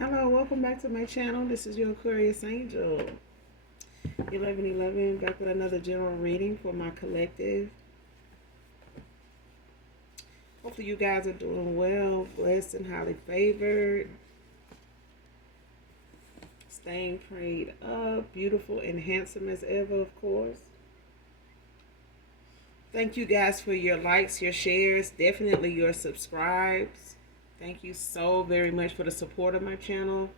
Hello, welcome back to my channel. This is your Aquarius Angel 1111, back with another general reading for my collective. Hopefully you guys are doing well, blessed and highly favored, staying prayed up, beautiful and handsome as ever, of course. Thank you guys for your likes, your shares, definitely your subscribes. Thank you so very much for the support of my channel.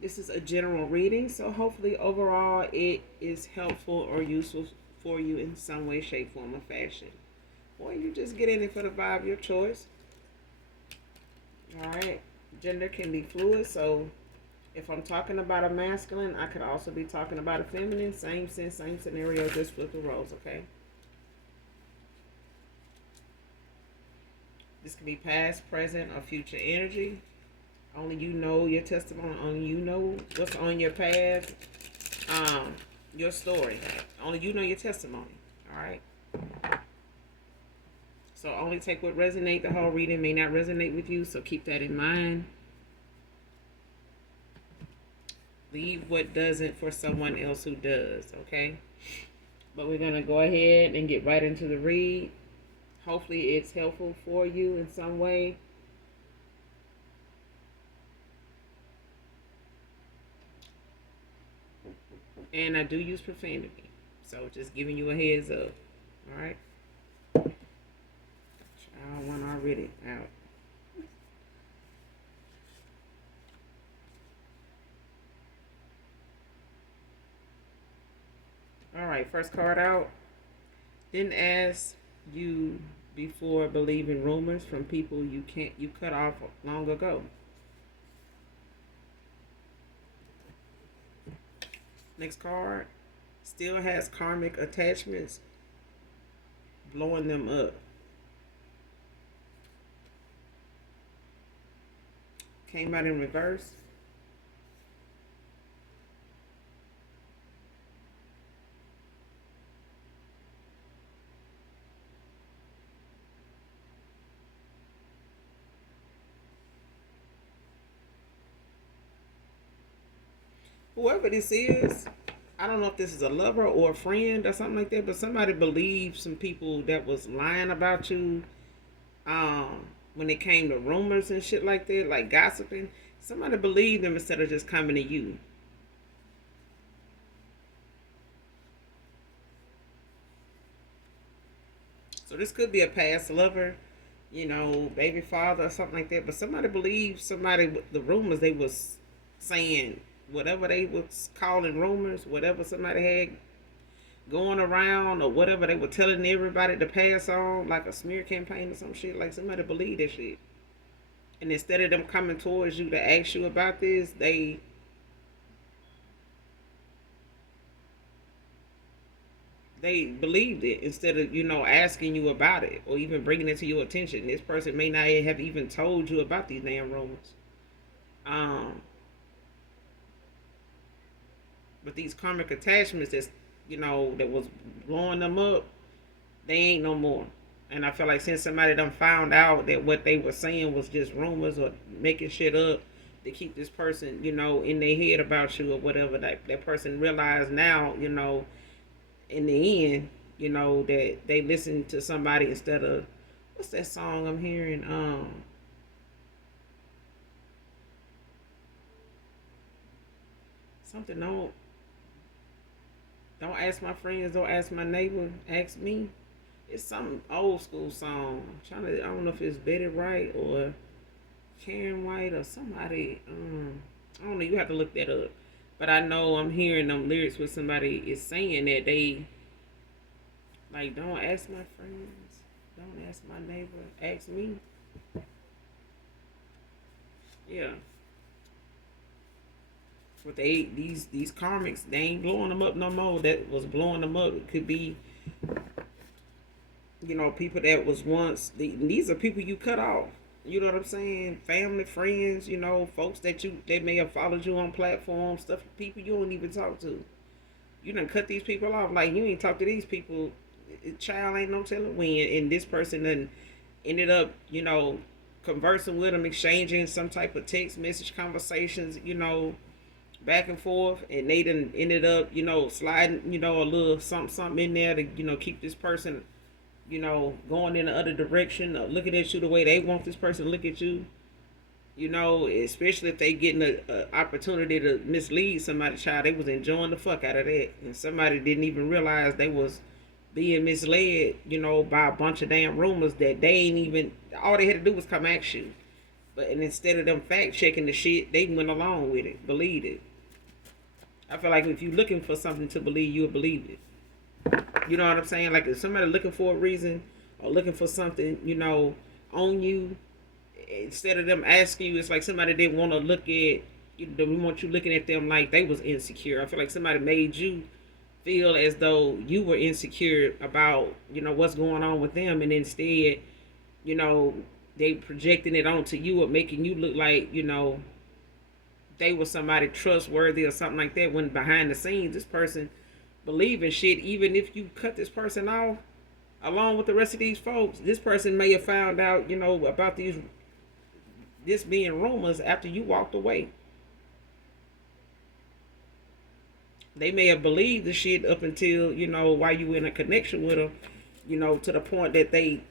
This is a general reading, so hopefully overall it is helpful or useful for you in some way, shape, form, or fashion. Or you just get in it for the vibe, your choice. Alright. Gender can be fluid, so if I'm talking about a masculine, I could also be talking about a feminine. Same sense, same scenario, just flip the roles, okay? This can be past, present, or future energy. Only you know your testimony. Only you know what's on your path. Your story. Only you know your testimony. All right. So only take what resonates. The whole reading may not resonate with you, so keep that in mind. Leave what doesn't for someone else who does. Okay. But we're gonna go ahead and get right into the read. Hopefully, it's helpful for you in some way. And I do use profanity, so just giving you a heads up. All right. Child one already out. All right, first card out. Didn't ask you before believing rumors from people you cut off long ago. Next card. Still has karmic attachments, blowing them up. Came out in reverse. Whoever this is, I don't know if this is a lover or a friend or something like that, but somebody believed some people that was lying about you when it came to rumors and shit like that, like gossiping. Somebody believed them instead of just coming to you. So this could be a past lover, baby father or something like that. But somebody believed the rumors they was saying, whatever they was calling rumors, whatever somebody had going around or whatever they were telling everybody to pass on, like a smear campaign or some shit. Like somebody believed that shit. And instead of them coming towards you to ask you about this, they believed it instead of asking you about it or even bringing it to your attention. This person may not have even told you about these damn rumors. um but these karmic attachments that was blowing them up, they ain't no more. And I feel like since somebody done found out that what they were saying was just rumors or making shit up to keep this person in their head about you or whatever, that person realized now, in the end, that they listen to somebody instead of, what's that song I'm hearing? Something, don't ask my friends, don't ask my neighbor, ask me. It's some old school song. I don't know if it's Betty Wright or Karen White or somebody. I don't know. You have to look that up. But I know I'm hearing them lyrics where somebody is saying that they like, don't ask my friends, don't ask my neighbor, ask me. Yeah. But these karmics, they ain't blowing them up no more. That was blowing them up. It could be, people that was once. These are people you cut off. You know what I'm saying? Family, friends, folks that may have followed you on platforms, stuff, people you don't even talk to. You done cut these people off. Like, you ain't talk to these people. Child, ain't no telling when. And this person then ended up, conversing with them, exchanging some type of text message conversations, back and forth, and they done ended up, sliding, a little something, something in there to, keep this person, going in the other direction, or looking at you the way they want this person to look at you. Especially if they getting a opportunity to mislead somebody, child, they was enjoying the fuck out of that, and somebody didn't even realize they was being misled, by a bunch of damn rumors that they ain't even. All they had to do was come at you, but and instead of them fact checking the shit, they went along with it, believed it. I feel like if you're looking for something to believe, you'll believe it. You know what I'm saying? Like if somebody looking for a reason or looking for something, on you, instead of them asking you, it's like somebody didn't want to look at. We want you looking at them like they was insecure. I feel like somebody made you feel as though you were insecure about what's going on with them, and instead, you know, they projecting it onto you or making you look like they were somebody trustworthy or something like that. When behind the scenes, this person believing shit. Even if you cut this person off, along with the rest of these folks, this person may have found out about this being rumors after you walked away. They may have believed the shit up until while you were in a connection with them, to the point that they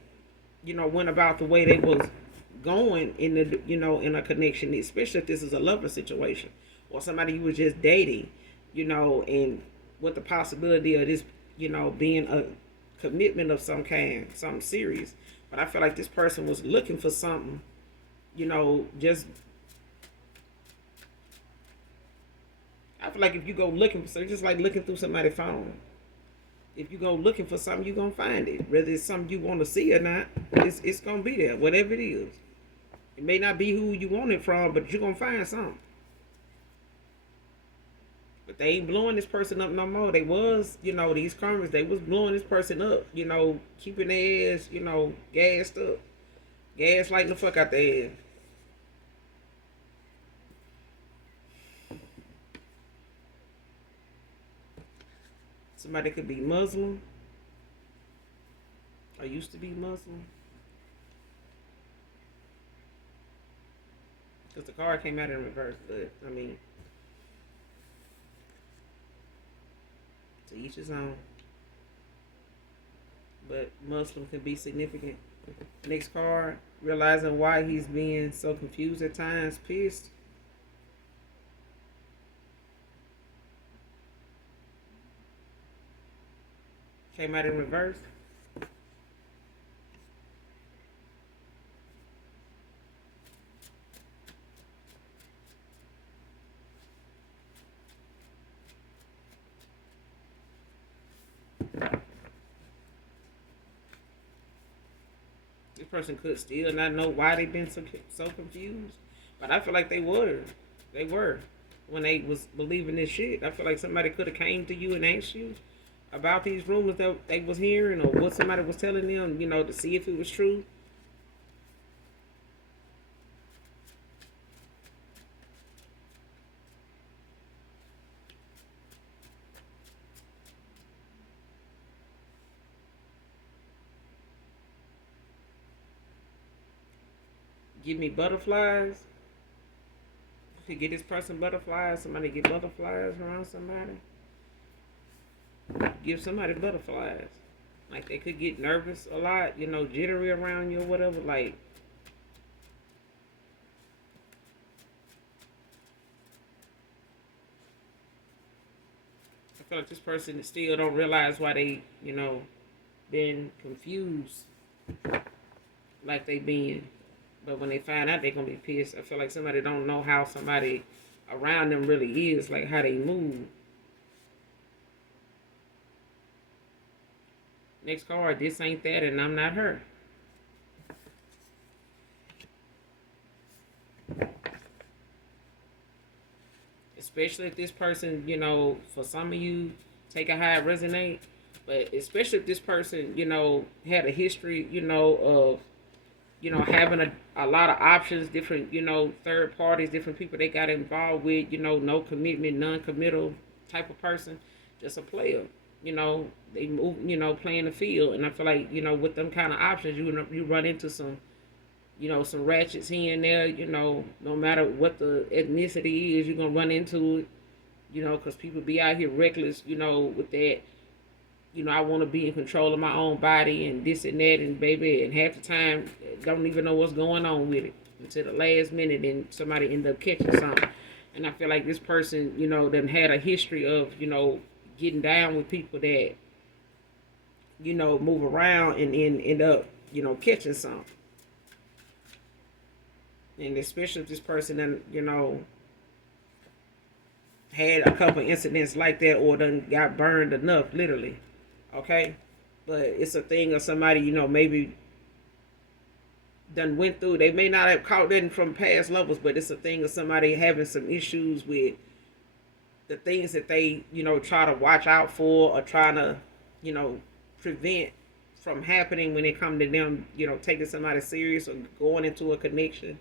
went about the way they was going in the in a connection, especially if this is a lover situation or somebody you was just dating, and with the possibility of this being a commitment of some kind, something serious. But I feel like this person was looking for something, just. I feel like if you go looking for something, just like looking through somebody's phone. If you go looking for something, you're going to find it. Whether it's something you want to see or not, it's going to be there, whatever it is. It may not be who you want it from, but you're going to find something. But they ain't blowing this person up no more. They was, these comments, they was blowing this person up, keeping their ass, gassed up. Gas lighting the fuck out their ass. Somebody could be Muslim or used to be Muslim. Because the card came out in reverse, but I mean, to each his own. But Muslim can be significant. Next card, realizing why he's being so confused at times, pissed. Came out in reverse. This person could still not know why they've been so confused, but I feel like they were. They were when they was believing this shit. I feel like somebody could have came to you and asked you about these rumors that they was hearing or what somebody was telling them, to see if it was true. Give me butterflies. To get this person butterflies, somebody get butterflies around somebody. Give somebody butterflies. Like they could get nervous a lot, jittery around you or whatever. Like, I feel like this person still don't realize why they, been confused like they been. But when they find out, they gonna be pissed. I feel like somebody don't know how somebody around them really is, like how they move. Next card, this ain't that and I'm not her. Especially if this person, for some of you, take a how it resonate. But especially if this person, had a history, of, having a lot of options, different, third parties, different people they got involved with, no commitment, non-committal type of person, just a player. They move, playing the field. And I feel like, with them kind of options, you run into some some ratchets here and there. No matter what the ethnicity is, you're gonna run into it. Because people be out here reckless. With that. I want to be in control of my own body and this and that, and baby, and half the time don't even know what's going on with it until the last minute, and somebody end up catching something. And I feel like this person, done had a history of, getting down with people that, move around and then end up, catching something. And especially if this person then, had a couple incidents like that or done got burned enough, literally. Okay? But it's a thing of somebody, maybe done went through. They may not have caught that from past levels, but it's a thing of somebody having some issues with the things that they, try to watch out for or trying to, prevent from happening when it comes to them, taking somebody serious or going into a connection.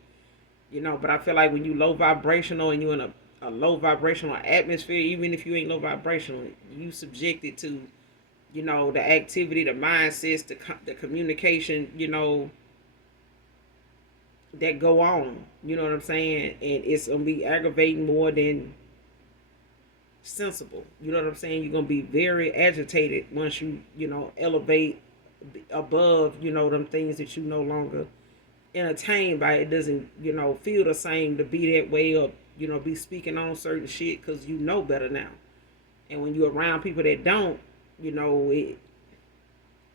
But I feel like when you low vibrational and you're in a low vibrational atmosphere, even if you ain't low vibrational, you subjected to, the activity, the mindsets, the communication, that go on. You know what I'm saying? And it's gonna be aggravating more than sensible. You know what I'm saying? You're gonna be very agitated once you, elevate above, them things that you no longer entertained by. It doesn't, feel the same to be that way or, be speaking on certain shit because you know better now. And when you're around people that don't,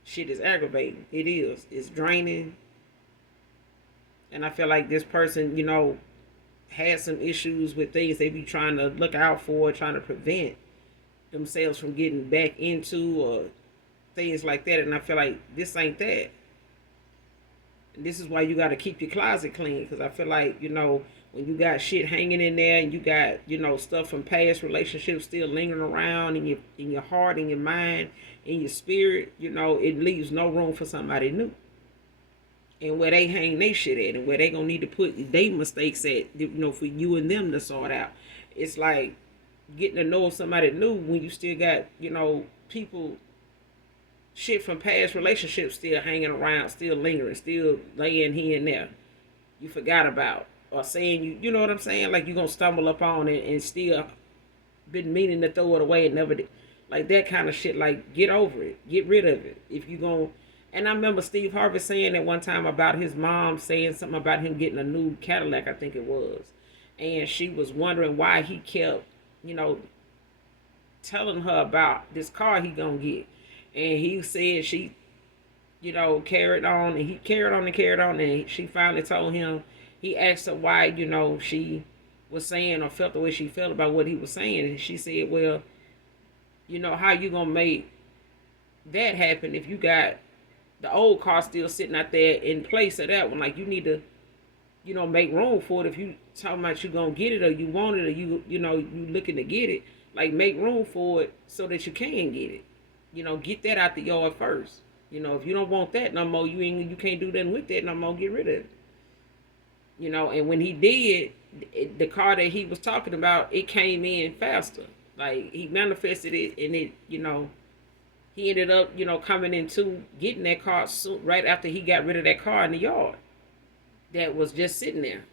shit is aggravating. It is. It's draining. And I feel like this person, had some issues with things they be trying to look out for, trying to prevent themselves from getting back into or things like that. And I feel like this ain't that. And this is why you got to keep your closet clean. Because I feel like, when you got shit hanging in there and you got, stuff from past relationships still lingering around in your heart, in your mind, in your spirit, it leaves no room for somebody new. And where they hang their shit at and where they gonna need to put their mistakes at, for you and them to sort out. It's like getting to know somebody new when you still got, people, shit from past relationships still hanging around, still lingering, still laying here and there. You forgot about. Or saying you know what I'm saying? Like you gonna stumble upon it and still been meaning to throw it away and never did. Like that kind of shit, like get over it. Get rid of it. If you gonna. And I remember Steve Harvey saying that one time about his mom saying something about him getting a new Cadillac, I think it was. And she was wondering why he kept, telling her about this car he gonna get. And he said she, carried on and he carried on and carried on. And she finally told him, he asked her why, she was saying or felt the way she felt about what he was saying. And she said, well, how you gonna make that happen if you got the old car still sitting out there in place of that one? Like you need to, make room for it. If you talking about you gonna get it or you want it or you looking to get it, like make room for it so that you can get it. Get that out the yard first. If you don't want that no more, you can't do nothing with that no more. Get rid of it. And when he did, the car that he was talking about, it came in faster. Like he manifested it, and it, he ended up, coming into getting that car right after he got rid of that car in the yard that was just sitting there.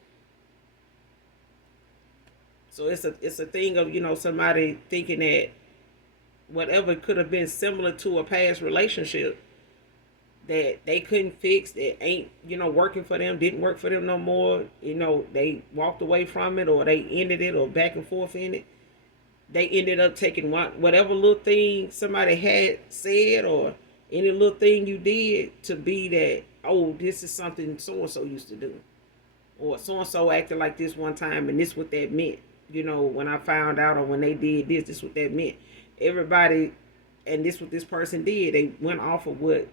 So it's a thing of, somebody thinking that whatever could have been similar to a past relationship that they couldn't fix, that ain't, working for them, didn't work for them no more, they walked away from it or they ended it or back and forth in it. They ended up taking whatever little thing somebody had said or any little thing you did to be that, oh, this is something so-and-so used to do. Or so-and-so acted like this one time and this what that meant. When I found out or when they did this what that meant. Everybody, and this what this person did, they went off of what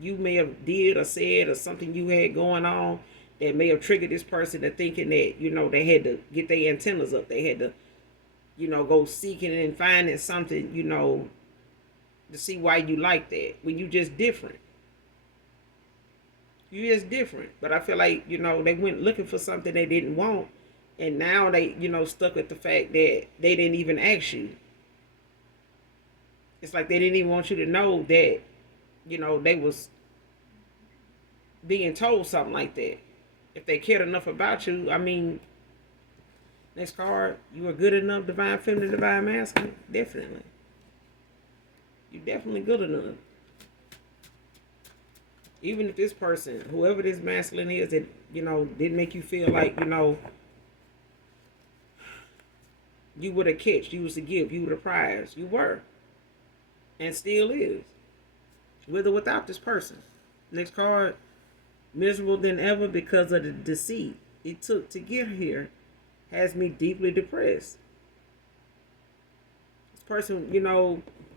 you may have did or said or something you had going on that may have triggered this person to thinking that, they had to get their antennas up. They had to, go seeking and finding something, to see why you like that when you just different. You just different. But I feel like, they went looking for something they didn't want. And now they, stuck with the fact that they didn't even ask you. It's like they didn't even want you to know that, they was being told something like that. If they cared enough about you, I mean, next card, you are good enough, divine feminine, divine masculine. Definitely. You're definitely good enough. Even if this person, whoever this masculine is, that, didn't make you feel like, you were the catch, you was the gift, you were the prize. You were. And still is. With or without this person. Next card, miserable than ever because of the deceit it took to get here has me deeply depressed. This person,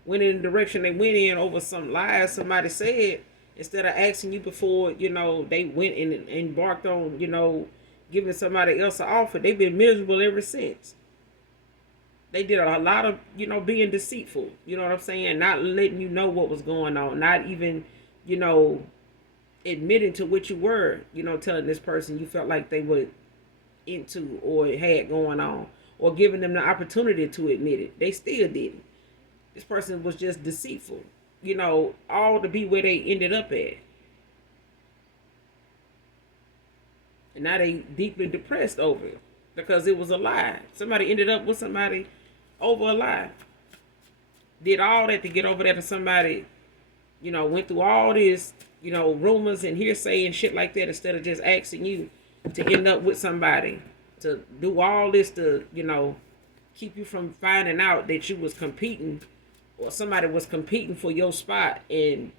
went in the direction they went in over some lies somebody said, instead of asking you before, they went and embarked on, giving somebody else an offer. They've been miserable ever since. They did a lot of, being deceitful. You know what I'm saying? Not letting you know what was going on. Not even, admitting to what you were, telling this person you felt like they were into or had going on. Or giving them the opportunity to admit it. They still didn't. This person was just deceitful. All to be where they ended up at. And now they deeply depressed over it. Because it was a lie. Somebody ended up with somebody over a lie. Did all that to get over there to somebody, went through all this, rumors and hearsay and shit like that, instead of just asking you to end up with somebody. To do all this to, keep you from finding out that you was competing, or somebody was competing for your spot, and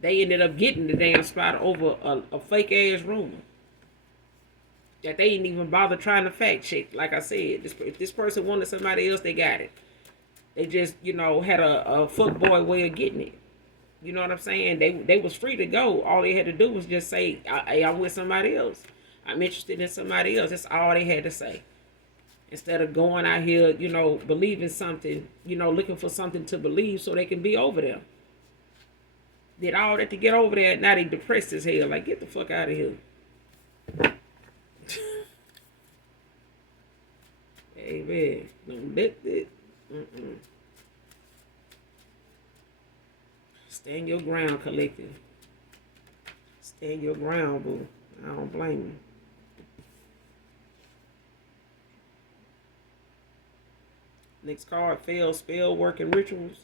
they ended up getting the damn spot over a fake ass rumor that they didn't even bother trying to fact check. Like I said, if this person wanted somebody else, they got it. They just, had a fuckboy way of getting it. You know what I'm saying? They was free to go. All they had to do was just say, hey, I'm with somebody else. I'm interested in somebody else. That's all they had to say. Instead of going out here, believing something, looking for something to believe so they can be over there. Did all that to get over there, now they depressed as hell. Like, get the fuck out of here. Hey, man. Don't let it. Stand your ground, collective. Stand your ground, boo. I don't blame you. Next card, failed spell work and rituals.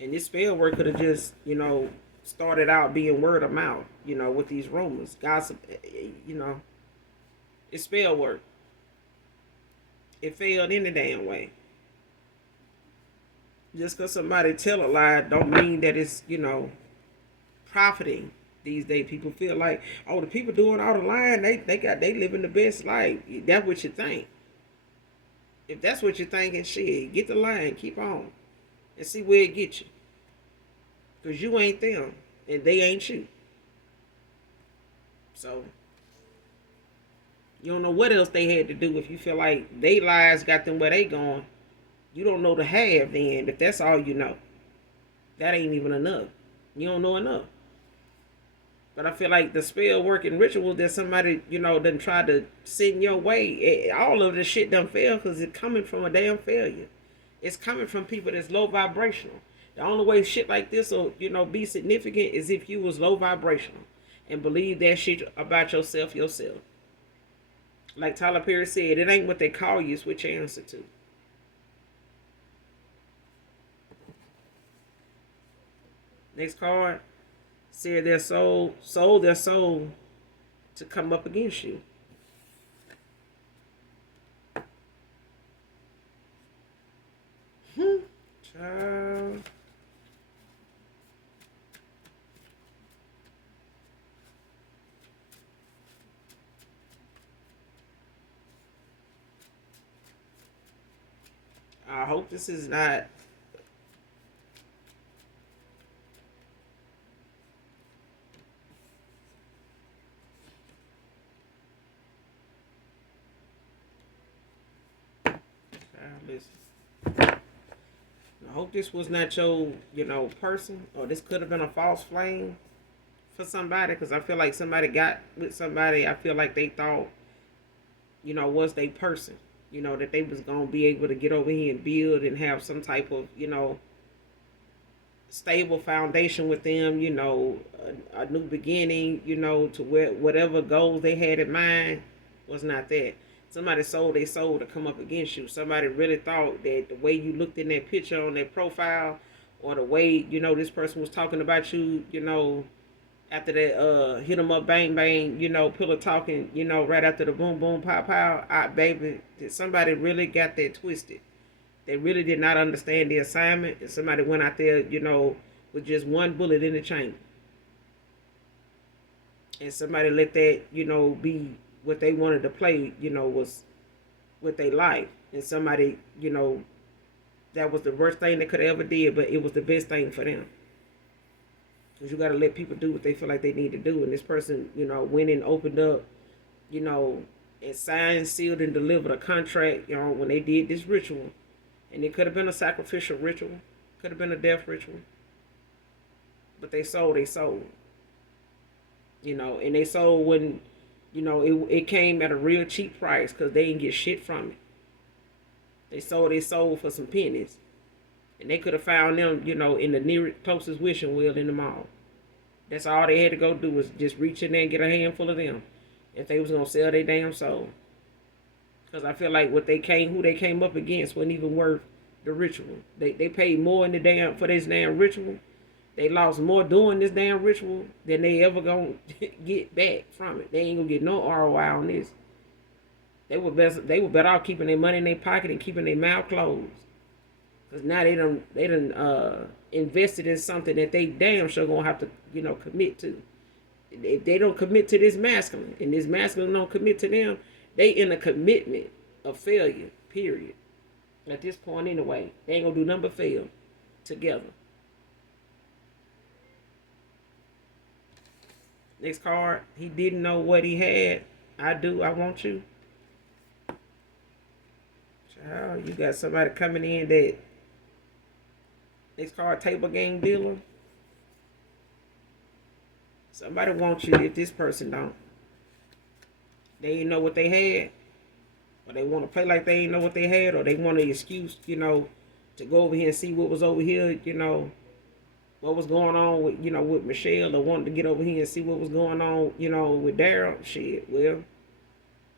And this spell work could have just, started out being word of mouth, with these rumors, gossip, It's spell work. It failed any damn way. Just because somebody tell a lie don't mean that it's, profiting. These days people feel like, oh, the people doing all the lying, they living the best life. That's what you think. If that's what you're thinking, shit, get the lying, keep on. And see where it gets you. Because you ain't them. And they ain't you. So, you don't know what else they had to do if you feel like they lies got them where they going. You don't know the half then, if that's all you know. That ain't even enough. You don't know enough. But I feel like the spell work and rituals that somebody, done try to send your way, all of this shit done fail because it's coming from a damn failure. It's coming from people that's low vibrational. The only way shit like this will, be significant is if you was low vibrational and believe that shit about yourself. Like Tyler Perry said, it ain't what they call you, it's what you answer to. Next card. Said their sold their soul to come up against you. Child. I hope this is not. Listen. I hope this was not your, person, or this could have been a false flame for somebody, because I feel like somebody got with somebody. I feel like they thought, was they person, that they was gonna be able to get over here and build and have some type of, stable foundation with them, a new beginning, to where whatever goals they had in mind was not that. Somebody sold their soul to come up against you. Somebody really thought that the way you looked in that picture on that profile, or the way, this person was talking about you, after that hit them up bang bang, pillow talking, right after the boom boom pow pow, baby, somebody really got that twisted. They really did not understand the assignment, and somebody went out there, with just one bullet in the chamber. And somebody let that, be what they wanted to play, was with their life. And somebody, that was the worst thing they could have ever did, but it was the best thing for them. Because you got to let people do what they feel like they need to do. And this person, went and opened up, and signed, sealed, and delivered a contract, when they did this ritual. And it could have been a sacrificial ritual, could have been a death ritual. But they sold their soul. And they sold when, it came at a real cheap price because they didn't get shit from it. They sold their soul for some pennies. And they could have found them, in the nearest, closest wishing well in the mall. That's all they had to go do was just reach in there and get a handful of them if they was going to sell their damn soul. Because I feel like who they came up against wasn't even worth the ritual. They paid more in for this damn ritual. They lost more doing this damn ritual than they ever gonna get back from it. They ain't gonna get no ROI on this. They were better off keeping their money in their pocket and keeping their mouth closed. Cause now they done invested in something that they damn sure gonna have to commit to. If they don't commit to this masculine, and this masculine don't commit to them, they in a commitment of failure. Period. At this point anyway, they ain't gonna do nothing but fail together. Next card, he didn't know what he had. I do, I want you. Child, you got somebody coming in that. Next card, table game dealer. Somebody wants you if this person don't. They didn't know what they had. Or they want to play like they didn't know what they had. Or they want an excuse, to go over here and see what was over here, what was going on with, with Michelle, or wanted to get over here and see what was going on, with Daryl. Shit, well,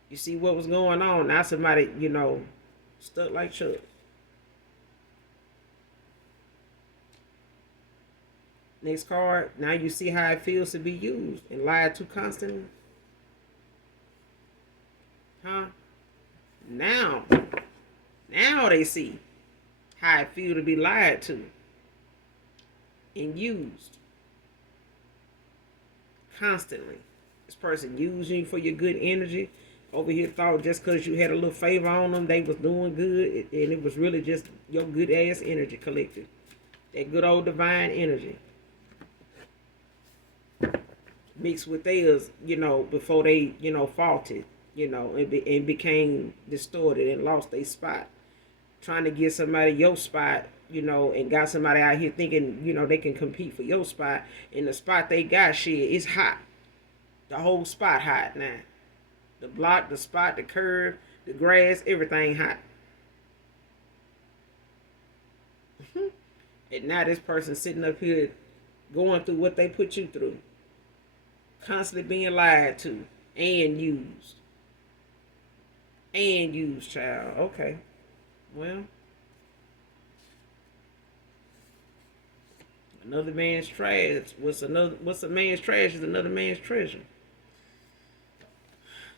you see what was going on. Now somebody, stuck like Chuck. Next card, now you see how it feels to be used and lied to constantly. Huh? Now they see how it feels to be lied to and used constantly. This person using you for your good energy. Over here thought just because you had a little favor on them, they was doing good, and it was really just your good ass energy collected. That good old divine energy mixed with theirs, before they, faulted, and became distorted and lost their spot. Trying to get somebody your spot, and got somebody out here thinking, they can compete for your spot. And the spot they got, shit, it's hot. The whole spot hot now. The block, the spot, the curve, the grass, everything hot. And now this person sitting up here going through what they put you through. Constantly being lied to and used. And used, child. Okay. Well, another man's trash. What's a man's trash is another man's treasure.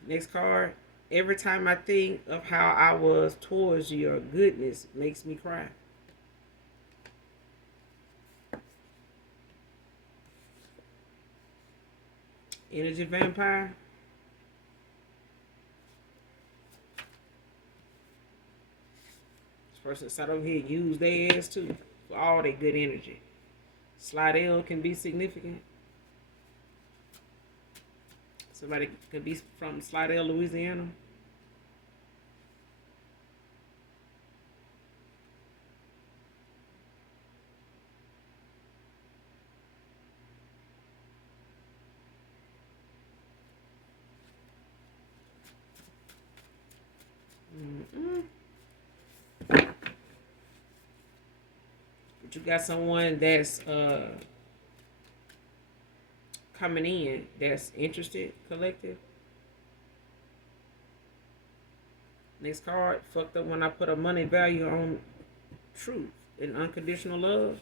Next card. Every time I think of how I was towards your goodness, it makes me cry. Energy vampire. This person sat over here and used their ass too for all their good energy. Slidell can be significant. Somebody could be from Slidell, Louisiana. But you got someone that's coming in that's interested, collective. Next card, fucked up when I put a money value on truth and unconditional love.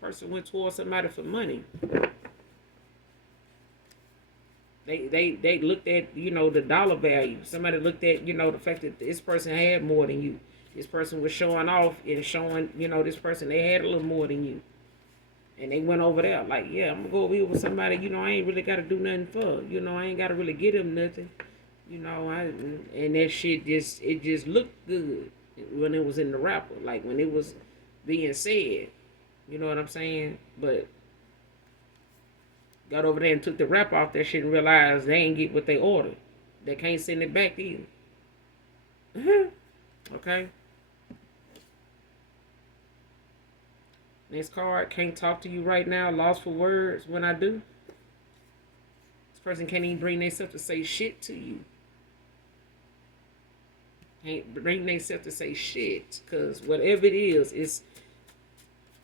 Person went towards somebody for money. They looked at, the dollar value. Somebody looked at, the fact that this person had more than you. This person was showing off and showing, this person, they had a little more than you. And they went over there like, yeah, I'm gonna go over here with somebody, I ain't really gotta do nothing for. I ain't gotta really get them nothing. And that shit just looked good when it was in the rapper, like when it was being said. You know what I'm saying? But got over there and took the rap off that shit and realized they ain't get what they ordered. They can't send it back either. Okay. Next card, can't talk to you right now, lost for words when I do. This person can't even bring themselves to say shit to you. Can't bring themselves to say shit. Because whatever it is,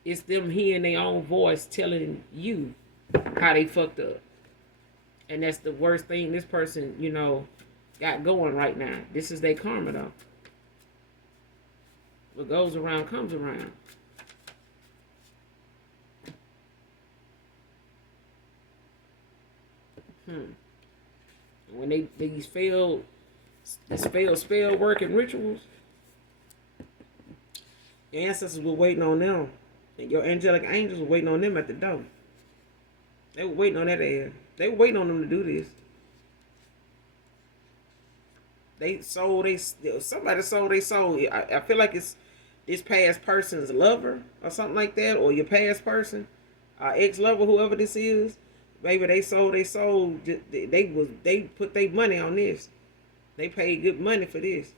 it's them hearing their own voice telling you how they fucked up. And that's the worst thing this person, got going right now. This is their karma, though. What goes around comes around. When these failed spell work and rituals, your ancestors were waiting on them. And your angelic angels were waiting on them at the door. They were waiting on that ass. They were waiting on them to do this. Somebody sold their soul. I feel like it's this past person's lover or something like that, or your past person, ex-lover, whoever this is. Baby, they sold their soul. They put their money on this. They paid good money for this.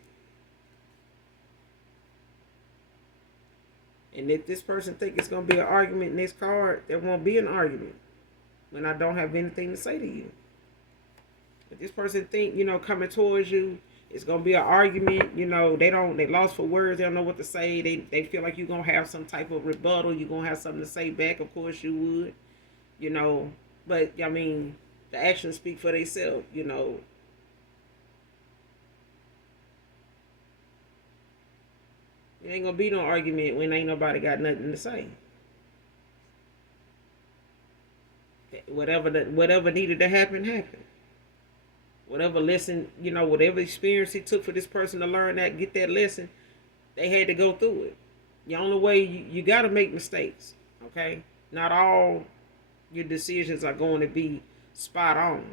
And if this person think it's gonna be an argument in this card, there won't be an argument when I don't have anything to say to you. If this person think, coming towards you, it's gonna be an argument, they lost for words, they don't know what to say, they feel like you're gonna have some type of rebuttal, you're gonna have something to say back, of course you would, but I mean, the actions speak for themselves, It ain't gonna be no argument when ain't nobody got nothing to say. Whatever needed to happen, happened. Whatever lesson, whatever experience it took for this person to learn that, get that lesson, they had to go through it. The only way you got to make mistakes, okay? Not all your decisions are going to be spot on.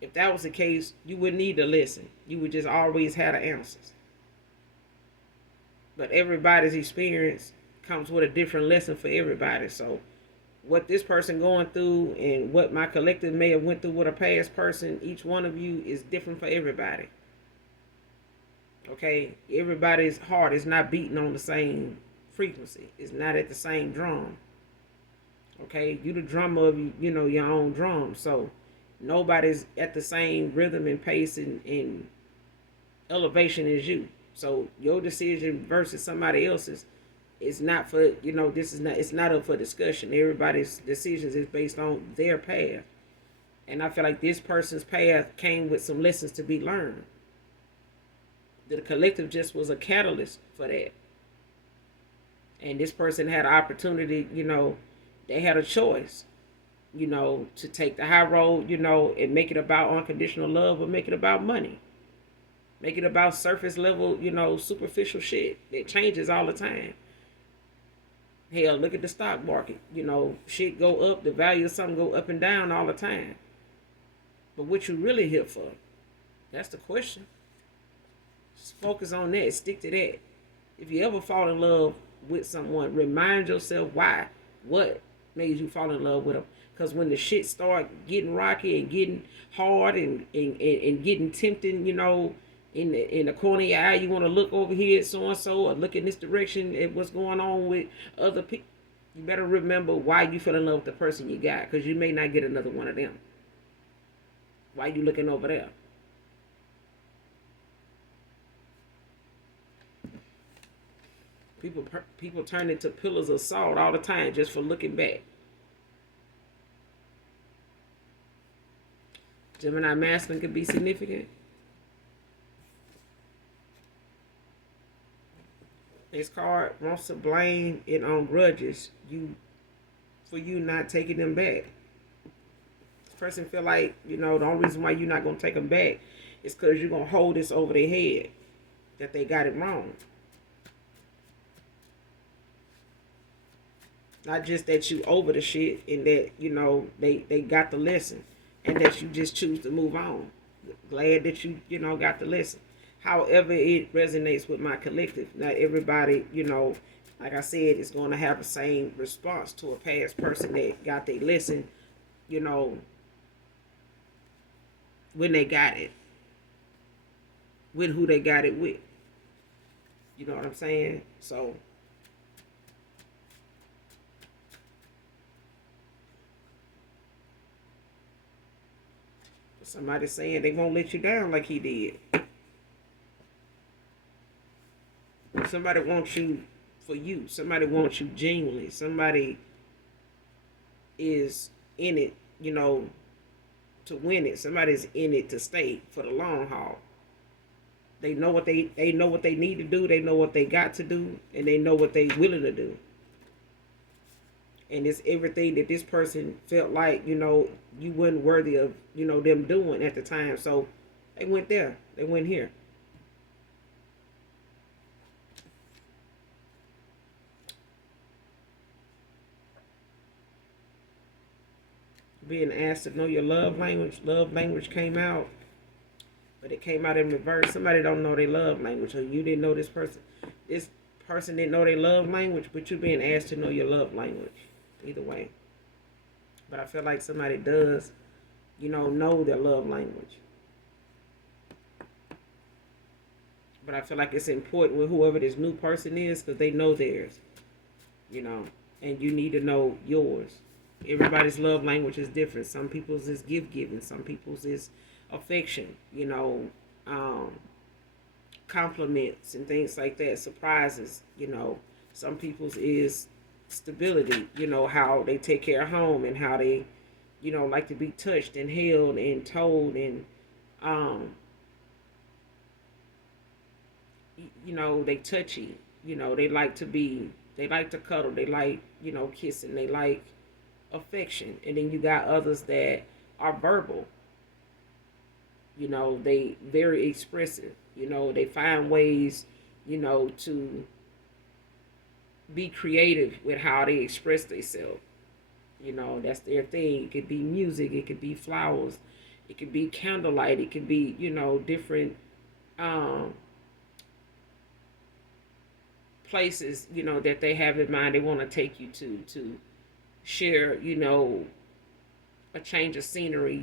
If that was the case, you wouldn't need to listen. You would just always have the answers. But everybody's experience comes with a different lesson for everybody. So what this person going through and what my collective may have went through with a past person, each one of you is different for everybody. Okay? Everybody's heart is not beating on the same frequency. It's not at the same drum. Okay? You the drummer of, your own drum. So nobody's at the same rhythm and pace and elevation as you. So your decision versus somebody else's is not for, it's not up for discussion. Everybody's decisions is based on their path. And I feel like this person's path came with some lessons to be learned. The collective just was a catalyst for that. And this person had an opportunity, they had a choice, to take the high road, and make it about unconditional love or make it about money. Make it about surface level, superficial shit that changes all the time. Hell, look at the stock market. Shit go up, the value of something go up and down all the time. But what you really here for? That's the question. Just focus on that. Stick to that. If you ever fall in love with someone, remind yourself why. What made you fall in love with them? Because when the shit start getting rocky and getting hard and getting tempting, in the corner of your eye, you want to look over here at so-and-so or look in this direction at what's going on with other people. You better remember why you fell in love with the person you got, because you may not get another one of them. Why you looking over there? People turn into pillars of salt all the time just for looking back. Gemini masculine can be significant. This card wants to blame it on grudges for you not taking them back. This person feel like, the only reason why you're not going to take them back is because you're going to hold this over their head, that they got it wrong. Not just that you over the shit and that, they got the lesson and that you just choose to move on. Glad that you, got the lesson. However, it resonates with my collective. Not everybody, like I said, is going to have the same response to a past person that got their lesson, when they got it. With who they got it with. You know what I'm saying? So, somebody saying they won't let you down like he did. Somebody wants you for you. Somebody wants you genuinely. Somebody is in it, to win it. Somebody's in it to stay for the long haul. They know what they know what they need to do. They know what they got to do, and they know what they willing to do. And it's everything that this person felt like, you weren't worthy of, them doing at the time. So they went there. They went here. Being asked to know your love language. Love language came out, but it came out in reverse. Somebody don't know their love language, or you didn't know this person. This person didn't know their love language, but you're being asked to know your love language. Either way. But I feel like somebody does, know their love language. But I feel like it's important with whoever this new person is, because they know theirs, and you need to know yours. Everybody's love language is different. Some people's is gift giving. Some people's is affection, compliments and things like that, surprises, Some people's is stability, how they take care of home and how they, like to be touched and held and told and, they touchy, they like to cuddle, they like, kissing, they like affection. And then you got others that are verbal, they very expressive, they find ways, to be creative with how they express themselves. That's their thing. It could be music, it could be flowers, it could be candlelight, it could be, different places, that they have in mind they want to take you to share, a change of scenery,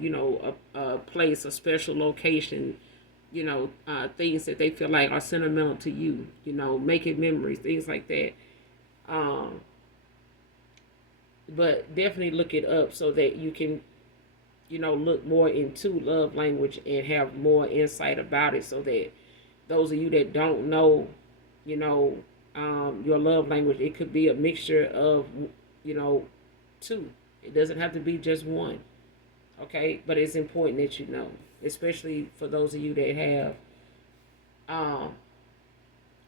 a place, a special location, things that they feel like are sentimental to you, making memories, things like that. But definitely look it up so that you can, look more into love language and have more insight about it, so that those of you that don't know, your love language, it could be a mixture of, two. It doesn't have to be just one. Okay? But it's important that you know, especially for those of you that have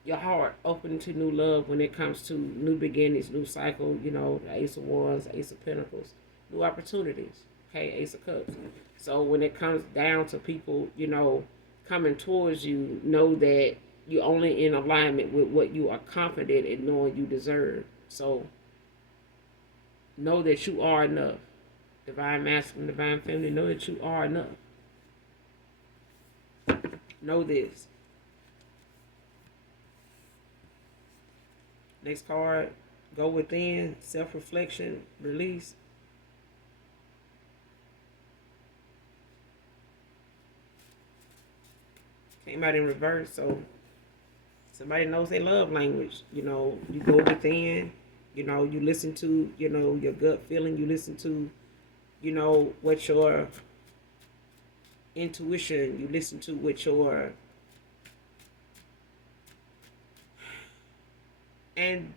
your heart open to new love when it comes to new beginnings, new cycle, the Ace of Wands, Ace of Pentacles, new opportunities, okay, Ace of Cups. So when it comes down to people, coming towards you, know that you're only in alignment with what you are confident in knowing you deserve. So know that you are enough. Divine masculine, divine feminine, know that you are enough. Know this. Next card, go within, self-reflection, release. Came out in reverse, so somebody knows their love language. You go within, you listen to, your gut feeling, you listen to, what your intuition, you listen to what your And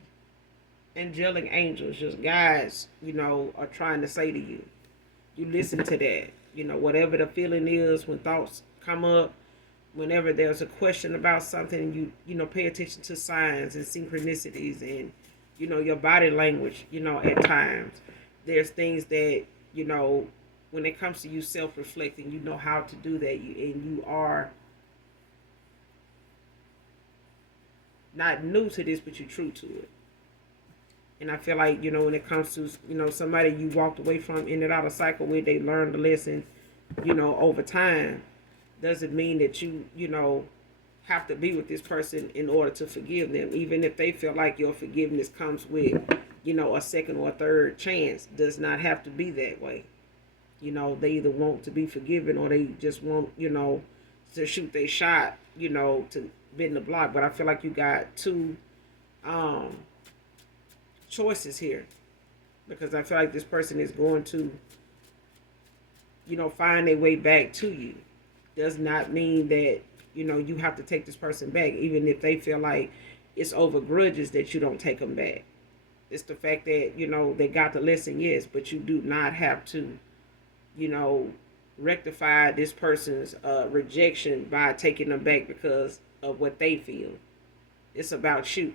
angelic angels, just guides, are trying to say to you. You listen to that. Whatever the feeling is when thoughts come up, whenever there's a question about something, you pay attention to signs and synchronicities and your body language. At times, there's things that when it comes to you self-reflecting, you know how to do that, and you are not new to this, but you're true to it. And I feel like, when it comes to, somebody you walked away from, in and out of cycle with, they learned the lesson, over time. Doesn't mean that you have to be with this person in order to forgive them. Even if they feel like your forgiveness comes with, a second or a third chance, does not have to be that way. They either want to be forgiven or they just want, to shoot their shot, to bend the block. But I feel like you got two choices here, because I feel like this person is going to, find their way back to you. Does not mean that, you have to take this person back, even if they feel like it's over grudges that you don't take them back. It's the fact that, they got the lesson, yes, but you do not have to, rectify this person's rejection by taking them back because of what they feel. It's about you.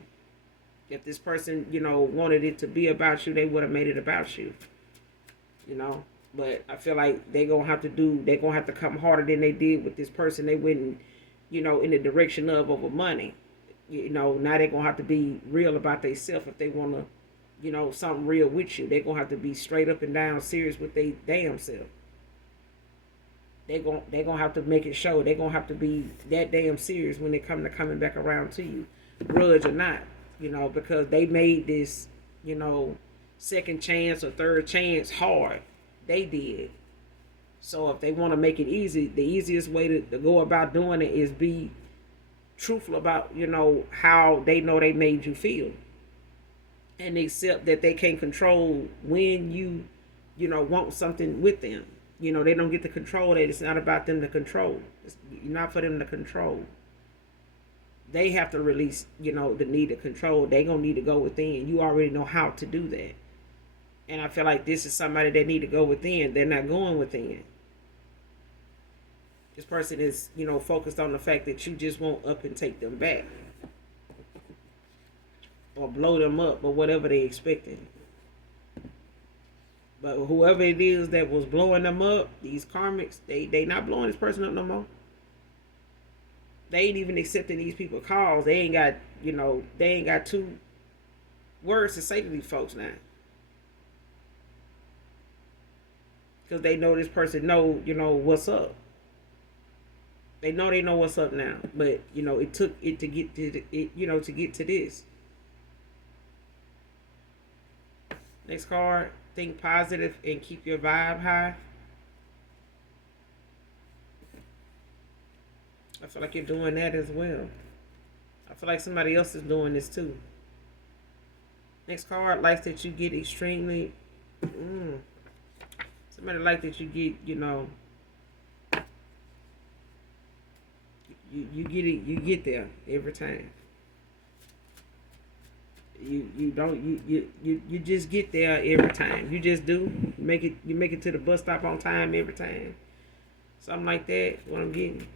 If this person, wanted it to be about you, they would have made it about you. But I feel like they're gonna have to come harder than they did with this person. They went, in the direction of over money. Now they're gonna have to be real about themselves if they wanna, something real with you. They're gonna have to be straight up and down serious with their damn self. They're gonna have to make it show. They're gonna have to be that damn serious when they come to coming back around to you, grudge or not. Because they made this, second chance or third chance hard. They did. So if they want to make it easy, the easiest way to go about doing it is be truthful about, how they know they made you feel. And accept that they can't control when you, want something with them. They don't get to control that. It's not about them to control. It's not for them to control. They have to release, the need to control. They gonna need to go within. You already know how to do that. And I feel like this is somebody that need to go within. They're not going within. This person is, focused on the fact that you just won't up and take them back. Or blow them up or whatever they expected. But whoever it is that was blowing them up, these karmics, they not blowing this person up no more. They ain't even accepting these people calls. They ain't got two words to say to these folks now. Because they know this person know, what's up. They know what's up now. But, it took it to get to it, to get to this. Next card, think positive and keep your vibe high. I feel like you're doing that as well. I feel like somebody else is doing this too. Next card, likes that you get extremely. Somebody like that you get, you get it. You get there every time. You just get there every time. You just do. You make it to the bus stop on time every time. Something like that. What I'm getting.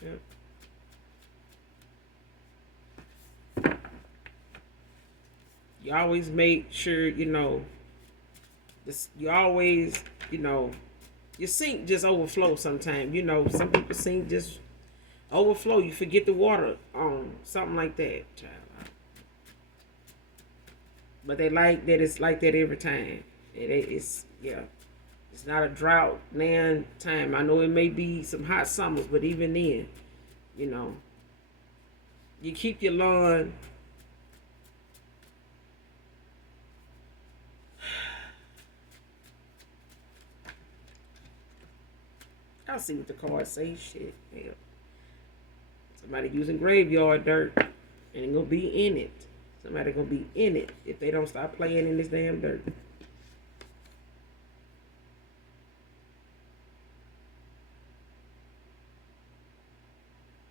Yep. You always make sure, you always, your sink just overflow sometimes. Some people sink just overflow. You forget the water on something like that, child. But they like that it's like that every time. It's not a drought now time. I know it may be some hot summers, but even then, you keep your lawn. I'll see what the cards say. Shit, hell. Somebody using graveyard dirt and gonna be in it. Somebody gonna be in it if they don't stop playing in this damn dirt.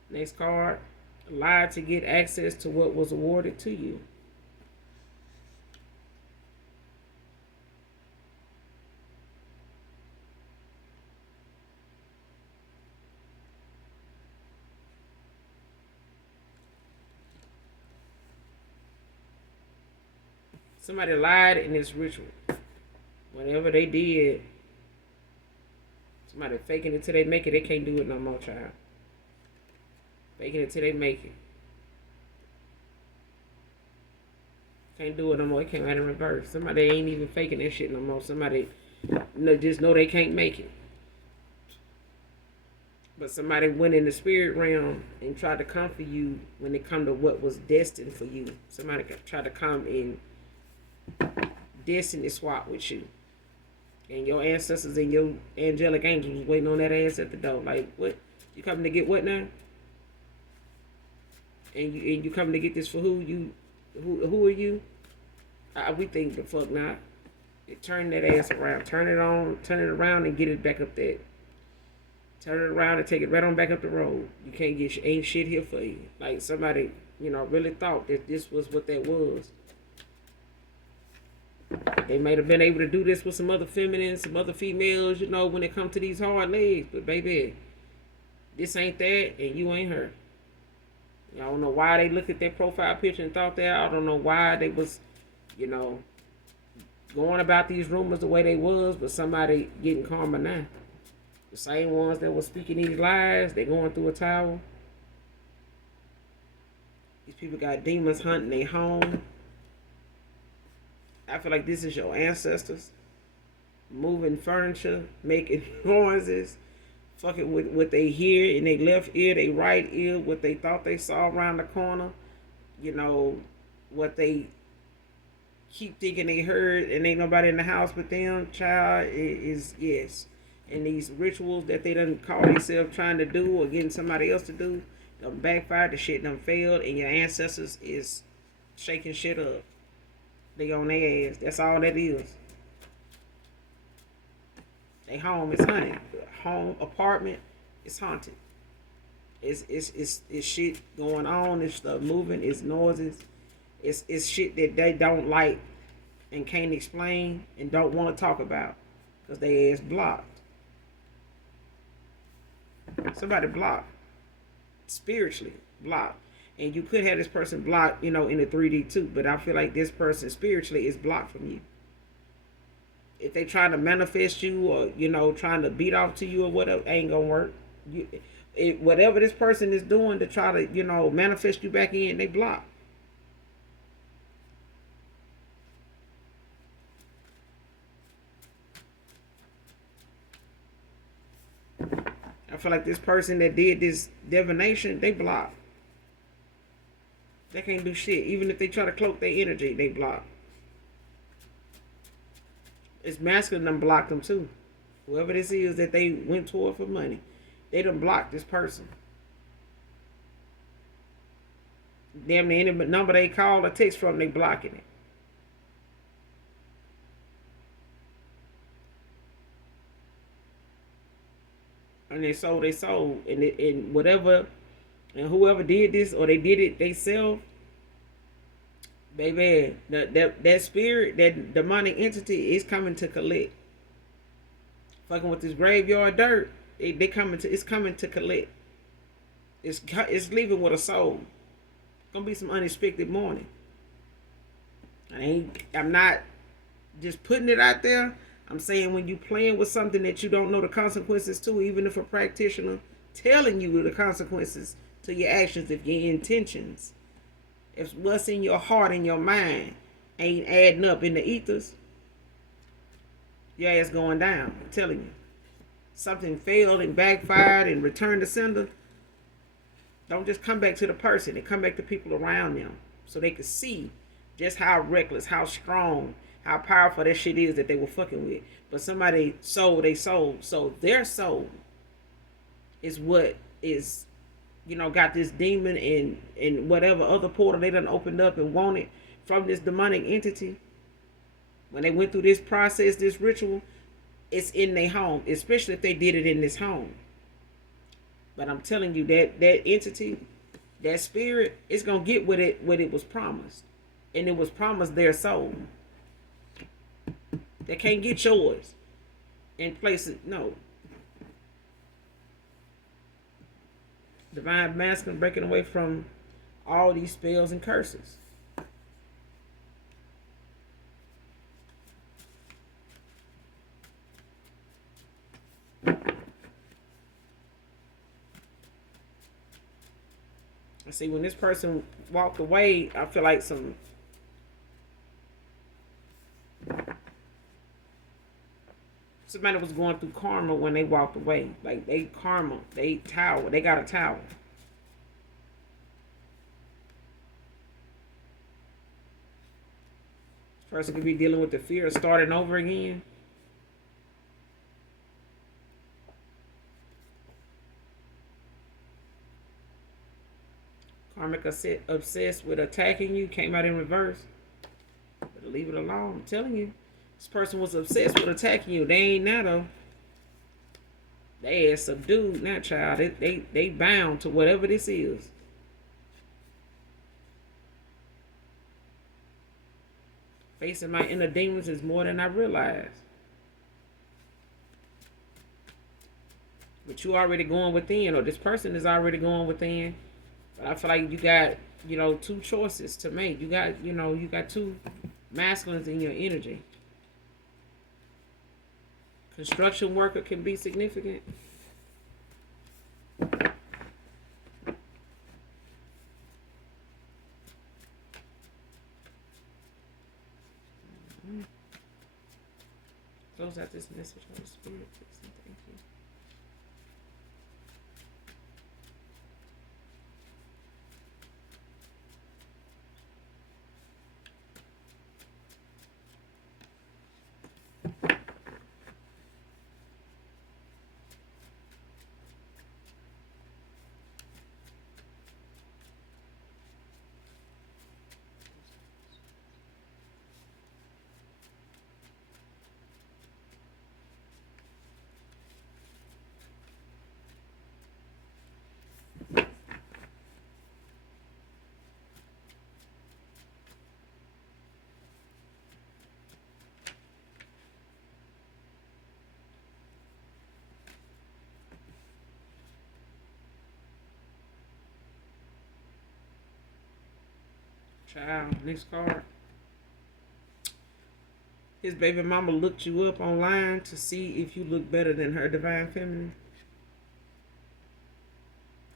Next card, Lied to get access to what was awarded to you. Somebody lied in this ritual. Whatever they did, somebody faking it till they make it, they can't do it no more, child. Faking it till they make it. Can't do it no more. It came out in reverse. Somebody ain't even faking that shit no more. Somebody just know they can't make it. But somebody went in the spirit realm and tried to come for you when it come to what was destined for you. Somebody tried to come and destiny swap with you. And your ancestors and your angelic angels was waiting on that ass at the door. Like, what? You coming to get what now? And you coming to get this for who? Who are you? We think the fuck not. Turn that ass around. Turn it on. Turn it around and get it back up there. Turn it around and take it right on back up the road. You can't get ain't shit here for you. Like somebody, really thought that this was what that was. They might have been able to do this with some other feminines, some other females, when it comes to these hard legs. But baby, this ain't that, and you ain't her. I don't know why they looked at their profile picture and thought that. I don't know why they was, going about these rumors the way they was, but somebody getting karma now. The same ones that were speaking these lies, they going through a tower. These people got demons hunting their home. I feel like this is your ancestors moving furniture, making noises, fucking with what they hear in their left ear, their right ear, what they thought they saw around the corner, what they keep thinking they heard, and ain't nobody in the house but them. Child, is yes. And these rituals that they done call themselves trying to do or getting somebody else to do, done backfired, the shit done failed, and your ancestors is shaking shit up. They on their ass. That's all that is. They home is haunted. Home apartment is haunted. It's shit going on. It's stuff moving. It's noises. It's shit that they don't like and can't explain and don't want to talk about because they ass blocked. Somebody blocked. Spiritually blocked. And you could have this person blocked, in the 3D too. But I feel like this person spiritually is blocked from you. If they trying to manifest you or, trying to beat off to you or whatever, ain't gonna work. Whatever this person is doing to try to, manifest you back in, they block. I feel like this person that did this divination, they block. They can't do shit. Even if they try to cloak their energy, they block. It's masculine done blocked them too. Whoever this is that they went toward for money, they done blocked this person. Damn near any number they call or text from, they blocking it. And they sold their soul. And whatever, and whoever did this or they did it themselves, baby, that spirit, that demonic entity is coming to collect. Fucking with this graveyard dirt, it's coming to collect. It's leaving with a soul. Gonna be some unexpected mourning. I'm not just putting it out there. I'm saying when you playing with something that you don't know the consequences to, even if a practitioner telling you the consequences to your actions, if your intentions, if what's in your heart and your mind ain't adding up in the ethers, your ass going down. I'm telling you. Something failed and backfired and returned to sender. Don't just come back to the person. They come back to people around them so they can see just how reckless, how strong, how powerful that shit is that they were fucking with. But somebody sold their soul. So their soul is what is, got this demon and whatever other portal they done opened up and wanted from this demonic entity. When they went through this process, this ritual, it's in their home, especially if they did it in this home. But I'm telling you that entity, That spirit is gonna get what it was promised. And it was promised their soul. They can't get yours and place it. No. Divine masculine breaking away from all these spells and curses. I see when this person walked away, I feel like somebody was going through karma when they walked away. Like they karma, they tower, they got a tower. This person could be dealing with the fear of starting over again. Karmic obsessed with attacking you, came out in reverse. But leave it alone. I'm telling you. This person was obsessed with attacking you. They ain't now though. They are subdued now, child. They bound to whatever this is. Facing my inner demons is more than I realize. But you already going within, or this person is already going within. But I feel like you got, two choices to make. You got two masculines in your energy. Construction worker can be significant. Close out this message, Holy Spirit, please, and thank you. Child, next card. His baby mama looked you up online to see if you look better than her divine feminine.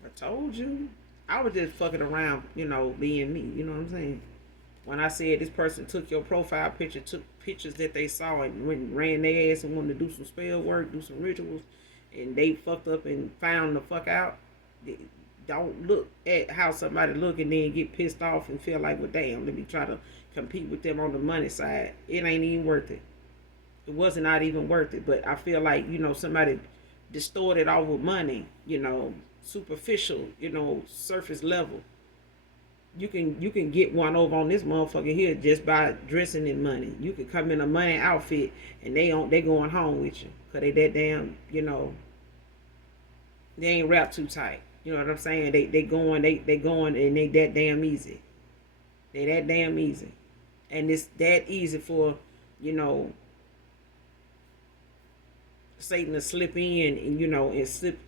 I told you. I was just fucking around, being me. You know what I'm saying? When I said this person took your profile picture, took pictures that they saw and went ran their ass and wanted to do some spell work, do some rituals, and they fucked up and found the fuck out. Don't look at how somebody look and then get pissed off and feel like, well, damn, let me try to compete with them on the money side. It ain't even worth it. It wasn't not even worth it. But I feel like, somebody distorted off with money, superficial, surface level. You can get one over on this motherfucker here just by dressing in money. You could come in a money outfit and they going home with you. Cause they that damn, they ain't wrapped too tight. You know what I'm saying? They going and they that damn easy. They that damn easy. And it's that easy for, Satan to slip in and slip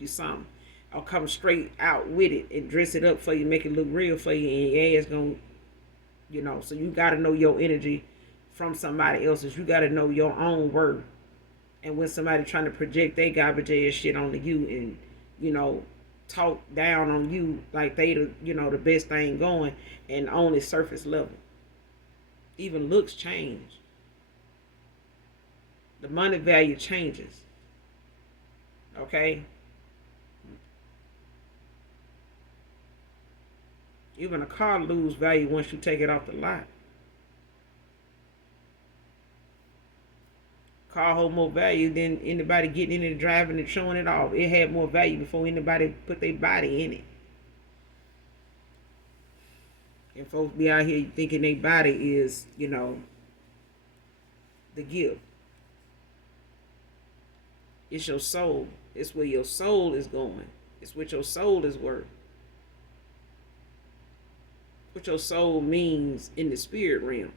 you something. Or come straight out with it and dress it up for you, make it look real for you, and your ass gonna, so you gotta know your energy from somebody else's. You gotta know your own worth. And when somebody trying to project their garbage ass shit onto you and, talk down on you like they the best thing going and only surface level. Even looks change. The money value changes. Okay? Even a car lose value once you take it off the lot. Car hold more value than anybody getting in it, driving and showing it off. It had more value before anybody put their body in it. And folks be out here thinking their body is, the gift. It's your soul. It's where your soul is going. It's what your soul is worth. what your soul means in the spirit realm.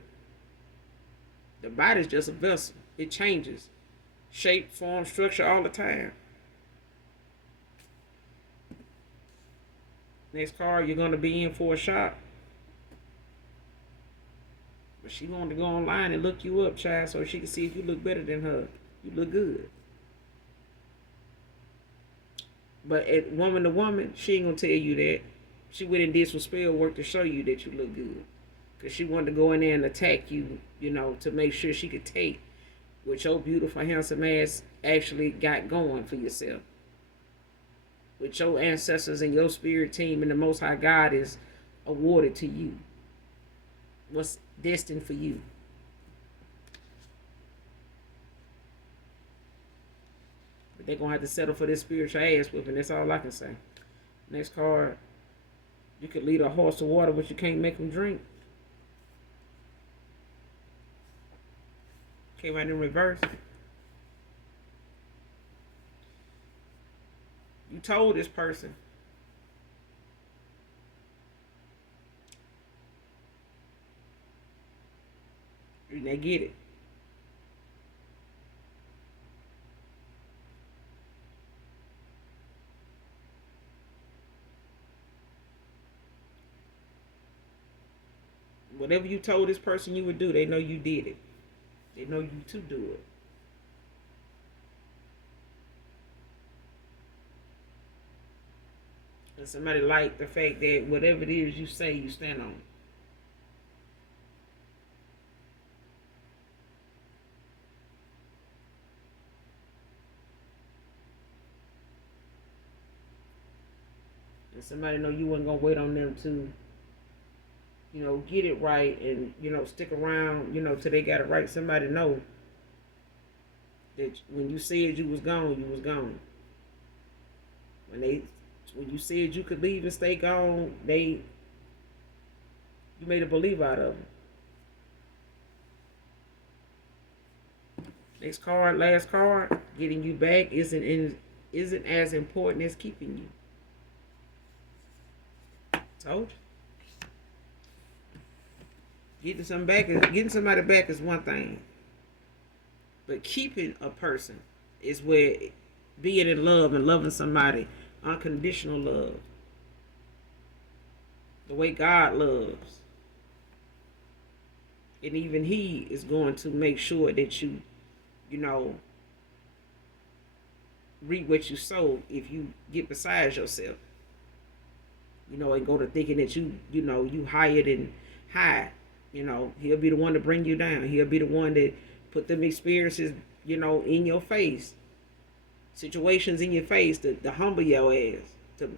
The body's just a vessel. It changes shape, form, structure all the time. Next card, you're gonna be in for a shot. But she wanted to go online and look you up, child, so she can see if you look better than her. You look good. But at woman to woman, she ain't gonna tell you that. She went and did some spell work to show you that you look good. Because she wanted to go in there and attack you, to make sure she could take what your beautiful, handsome ass actually got going for yourself. What your ancestors and your spirit team and the Most High God is awarded to you. What's destined for you. But they're going to have to settle for this spiritual ass whipping. That's all I can say. Next card. You could lead a horse to water, but you can't make him drink. Came out in reverse. You told this person. And they get it. Whatever you told this person you would do, they know you did it. They know you to do it. And somebody like the fact that whatever it is you say, you stand on. And somebody know you wasn't gonna wait on them to, get it right and, stick around, till they got it right. Somebody know that when you said you was gone, you was gone. When you said you could leave and stay gone, you made a believer out of them. Next card, last card, getting you back isn't as important as keeping you. Told you. Getting somebody back is one thing. But keeping a person is where being in love and loving somebody, unconditional love. The way God loves. And even He is going to make sure that you reap what you sow if you get beside yourself. And go to thinking that you higher than high. He'll be the one to bring you down. He'll be the one that put them experiences, in your face. Situations in your face to humble your ass. To,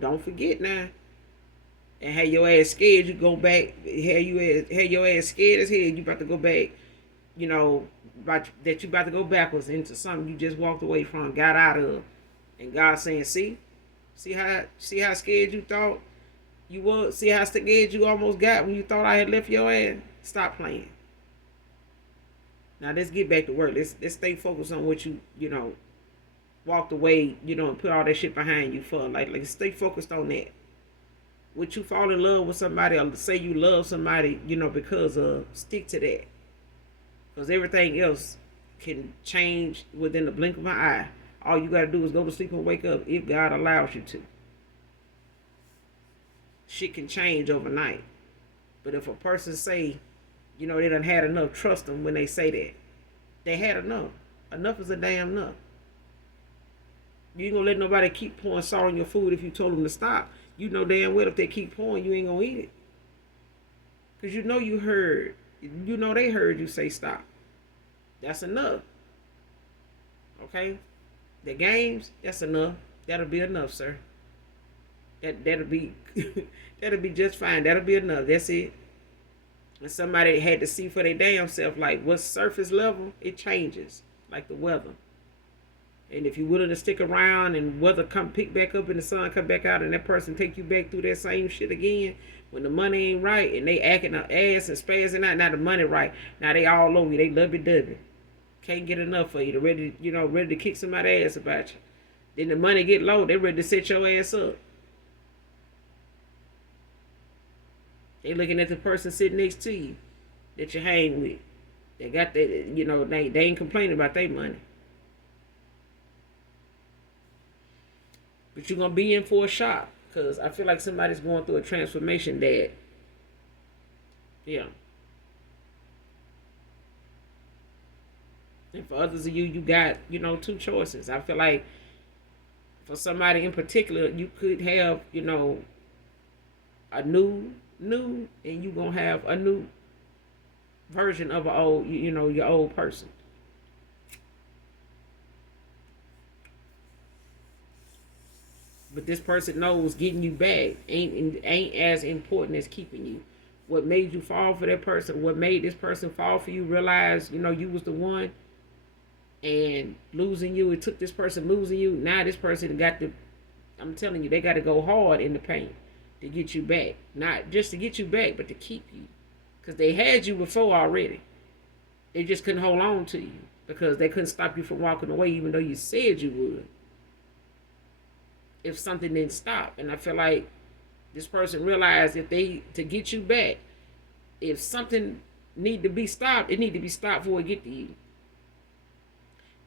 don't forget now. And have your ass scared, you go back. Have your ass scared as hell, you about to go back, that you about to go backwards into something you just walked away from, got out of. And God saying, see how scared you thought you was? See how scared you almost got when you thought I had left your ass? Stop playing. Now let's get back to work. Let's stay focused on what you walked away, and put all that shit behind you for. Like stay focused on that. Would you fall in love with somebody or say you love somebody, because stick to that. Because everything else can change within the blink of an eye. All you got to do is go to sleep and wake up if God allows you to. Shit can change overnight. But if a person say, they done had enough, trust them when they say that. They had enough. Enough is a damn enough. You ain't gonna let nobody keep pouring salt on your food if you told them to stop. You know damn well if they keep pouring, you ain't gonna eat it. Because you heard. They heard you say stop. That's enough. Okay? The games, that's enough. That'll be enough, sir. That'll be that'll be just fine. That'll be enough. That's it. And somebody had to see for their damn self, like what's surface level, it changes. Like the weather. And if you're willing to stick around and weather come pick back up and the sun come back out and that person take you back through that same shit again, when the money ain't right and they acting up ass and spazzing out, now the money right. Now they all over you. They lovey-dovey. Can't get enough for you. They're ready to kick somebody's ass about you. Then the money get low, they ready to set your ass up. They looking at the person sitting next to you that you hang with. They got that, they ain't complaining about their money. But you're going to be in for a shock. Because I feel like somebody's going through a transformation that, yeah. And for others of you, you got, two choices. I feel like for somebody in particular, you could have, a new, and you going to have a new version of your old person. But this person knows getting you back ain't as important as keeping you. What made you fall for that person? What made this person fall for you? Realize you was the one, and losing you. It took this person losing you. Now this person got to. I'm telling you, they got to go hard in the paint to get you back. Not just to get you back, but to keep you, because they had you before already. They just couldn't hold on to you because they couldn't stop you from walking away, even though you said you would. If something didn't stop. And I feel like this person realized to get you back, if something need to be stopped, it need to be stopped before it get to you.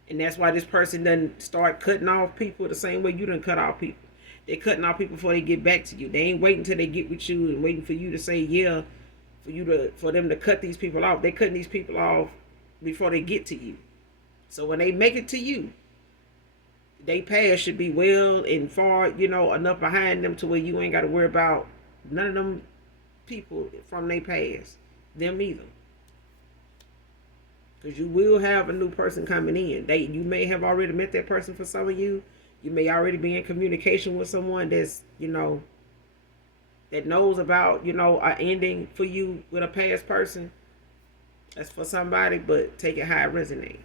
And that's why this person doesn't start cutting off people the same way you done cut off people. They cutting off people before they get back to you. They ain't waiting until they get with you and waiting for you to say yeah, for them to cut these people off. They cutting these people off before they get to you. So when they make it to you, they past should be well and far, enough behind them to where you ain't got to worry about none of them people from their past. Them either. Because you will have a new person coming in. You may have already met that person. For some of you, you may already be in communication with someone that's, that knows about, an ending for you with a past person. That's for somebody, but take it how it resonates.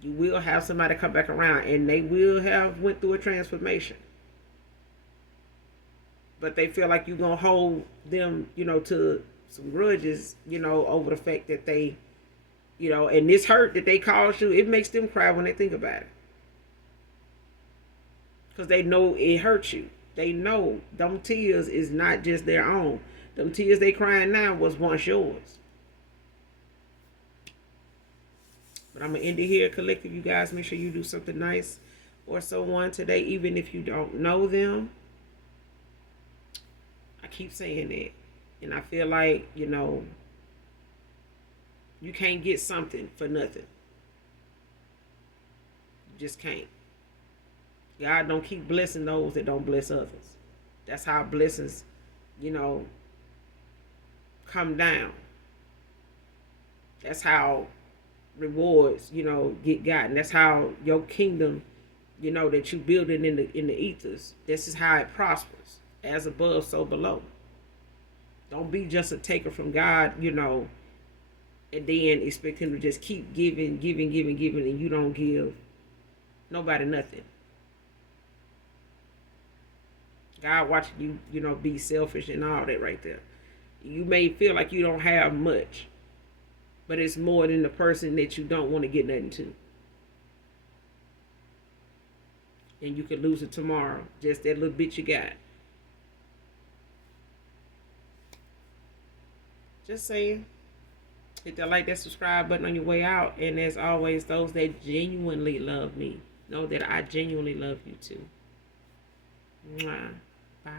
You will have somebody come back around, and they will have went through a transformation. But they feel like you're going to hold them, to some grudges, over the fact that they, and this hurt that they caused you, it makes them cry when they think about it. Because they know it hurts you. They know them tears is not just their own. Them tears they crying now was once yours. But I'm going to end it here, collective. You guys, make sure you do something nice for someone today, even if you don't know them. I keep saying that. And I feel like, you can't get something for nothing. You just can't. God don't keep blessing those that don't bless others. That's how blessings, come down. That's how rewards, get gotten. That's how your kingdom, that you building in the ethers. This is how it prospers. As above, so below. Don't be just a taker from God, and then expect him to just keep giving, and you don't give nobody nothing. God watching you, be selfish and all that right there. You may feel like you don't have much, but it's more than the person that you don't want to get nothing to. And you could lose it tomorrow. Just that little bit you got. Just saying. Hit that like, that subscribe button on your way out. And as always, those that genuinely love me, know that I genuinely love you too. Mwah. Bye.